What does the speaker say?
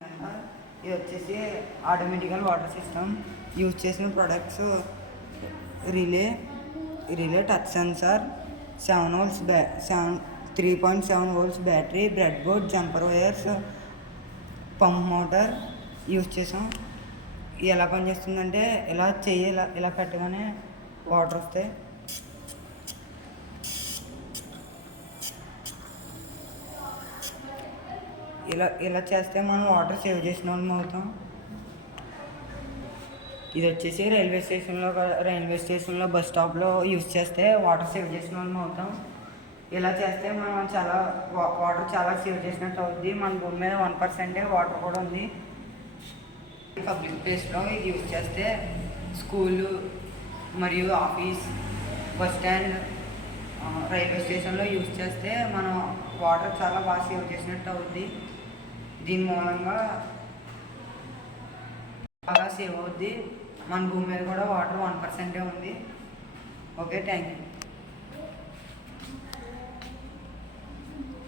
ఇది వచ్చేసి ఆటోమేటికల్ water system. Use చేసిన products relay touch sensor, 3.7 volts battery, bread board, jumper wires, pump motor use చేసాం. ఎలా పనిచేస్తుందంటే ఇలా పెట్టగానే వాటర్ వస్తాయి. ఇలా చేస్తే మనం వాటర్ సేవ్ చేసిన వాళ్ళం అవుతాం. ఇది వచ్చేసి రైల్వే స్టేషన్లో బస్ స్టాప్లో యూజ్ చేస్తే వాటర్ సేవ్ చేసిన వాళ్ళం అవుతాం. ఇలా చేస్తే మనం వాటర్ చాలా సేవ్ చేసినట్టు అవుద్ది. మన భూమి మీద 1% వాటర్ కూడా ఉంది. పబ్లిక్ ప్లేస్లో ఇది యూజ్ చేస్తే స్కూలు మరియు ఆఫీస్, బస్ స్టాండ్, రైల్వే స్టేషన్లో యూజ్ చేస్తే మనం వాటర్ చాలా బాగా సేవ్ చేసినట్టు అవుద్ది. దీని మూలంగా బాగా సేవ్ అవుద్ది. మన భూమి మీద కూడా వాటర్ 1% ఉంది. Okay, thank you.